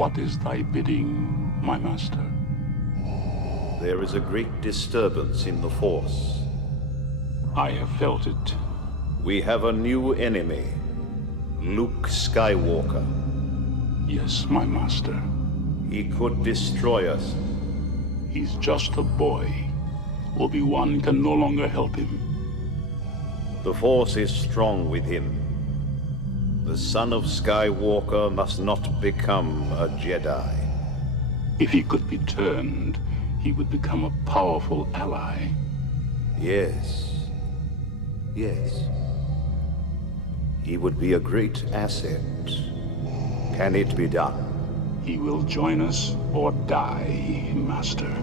What is thy bidding, my master? There is a great disturbance in the Force. I have felt it. We have a new enemy, Luke Skywalker. Yes, my master. He could destroy us. He's just a boy. Obi-Wan can no longer help him. The Force is strong with him. The son of Skywalker must not become a Jedi. If he could be turned, he would become a powerful ally. Yes. Yes. He would be a great asset. Can it be done? He will join us or die, Master.